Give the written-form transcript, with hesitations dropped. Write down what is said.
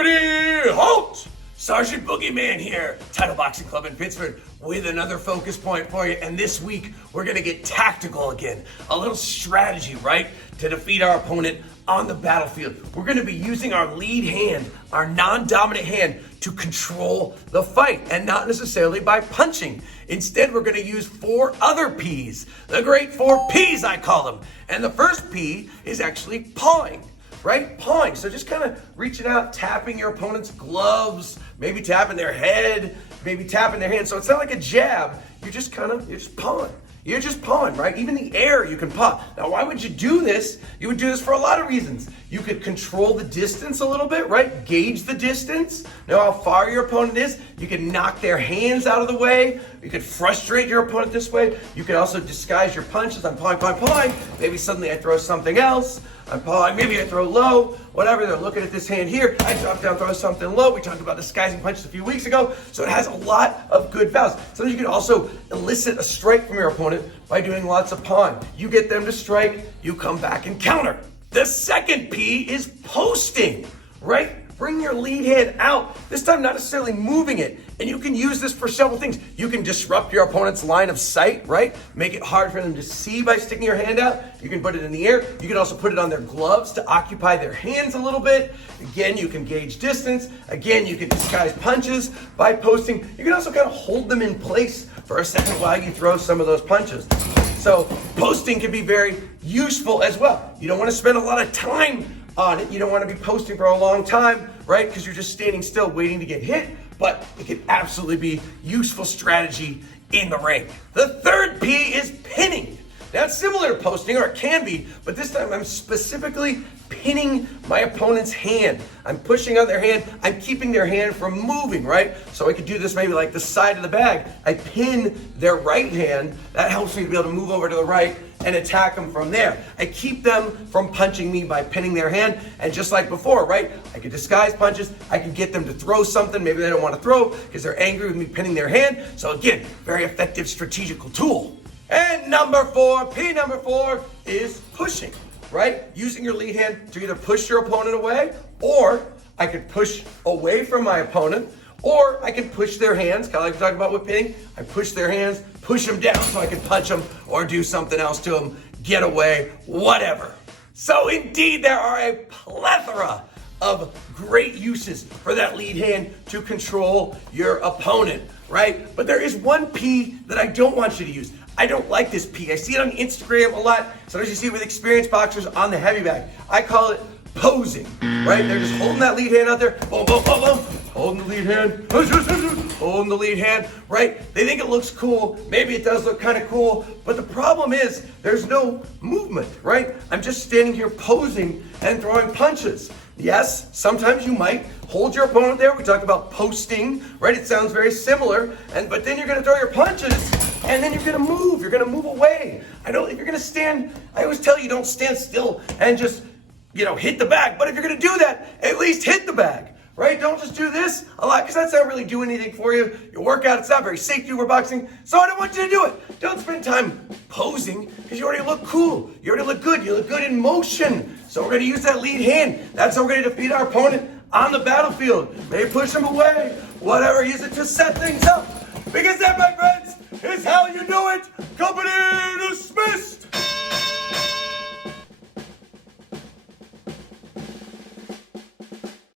Company, halt! Sergeant Boogeyman here, Title Boxing Club in Pittsburgh, with another focus point for you. And this week, we're gonna get tactical again. A little strategy, right? To defeat our opponent on the battlefield. We're gonna be using our lead hand, our non-dominant hand, to control the fight, and not necessarily by punching. Instead, we're gonna use 4 other P's. The great 4 P's, I call them. And the first P is actually pawing. Right? Pawing. So just kind of reaching out, tapping your opponent's gloves, maybe tapping their head, maybe tapping their hand. So it's not like a jab. You're just pawing. You're just pawing, right? Even the air you can paw. Now, why would you do this? You would do this for a lot of reasons. You could control the distance a little bit, right? Gauge the distance. Know how far your opponent is. You can knock their hands out of the way. You could frustrate your opponent this way. You could also disguise your punches. I'm pawing. Maybe suddenly I throw something else. I'm pawing. Maybe I throw low. Whatever. They're looking at this hand here. I drop down, throw something low. We talked about disguising punches a few weeks ago. So it has a lot of good values. Sometimes you can also elicit a strike from your opponent by doing lots of pawing. You get them to strike. You come back and counter. The second P is posting, right? Bring your lead hand out. This time, not necessarily moving it. And you can use this for several things. You can disrupt your opponent's line of sight, right? Make it hard for them to see by sticking your hand out. You can put it in the air. You can also put it on their gloves to occupy their hands a little bit. Again, you can gauge distance. Again, you can disguise punches by posting. You can also kind of hold them in place for a second while you throw some of those punches. So posting can be very useful as well. You don't want to spend a lot of time on it. You don't want to be posting for a long time, right? Because you're just standing still waiting to get hit. But it can absolutely be useful strategy in the ring. The third P is pinning. Now it's similar to posting, or it can be, but this time I'm specifically pinning my opponent's hand. I'm pushing on their hand. I'm keeping their hand from moving, right? So I could do this maybe like the side of the bag. I pin their right hand. That helps me to be able to move over to the right and attack them from there. I keep them from punching me by pinning their hand. And just like before, right? I could disguise punches. I could get them to throw something. Maybe they don't want to throw because they're angry with me pinning their hand. So again, very effective strategical tool. And P number four is pushing, right? Using your lead hand to either push your opponent away, or I could push away from my opponent, or I can push their hands, kind of like we talked about with pinning. I push their hands, push them down so I can punch them or do something else to them, get away, whatever. So indeed, there are a plethora of great uses for that lead hand to control your opponent, right? But there is one P that I don't want you to use. I don't like this P. I see it on Instagram a lot. Sometimes you see it with experienced boxers on the heavy bag. I call it posing, right? They're just holding that lead hand out there, boom, boom, boom, boom, holding the lead hand, holding the lead hand, right? They think it looks cool. Maybe it does look kind of cool, but the problem is there's no movement, right? I'm just standing here posing and throwing punches. Yes, sometimes you might hold your opponent there. We talked about posting, right? It sounds very similar, but then you're gonna throw your punches, and then you're gonna move. You're gonna move away. If you're gonna stand, I always tell you don't stand still and just, hit the bag. But if you're gonna do that, at least hit the bag, right? Don't just do this a lot, because that's not really doing anything for you. Your workout, it's not very safe for boxing, so I don't want you to do it. Don't spend time posing, because you already look cool. You already look good. You look good in motion. So we're gonna use that lead hand. That's how we're gonna defeat our opponent on the battlefield. Maybe push them away, whatever. Use it to set things up. Because that, my friends, is how you do it. Company dismissed.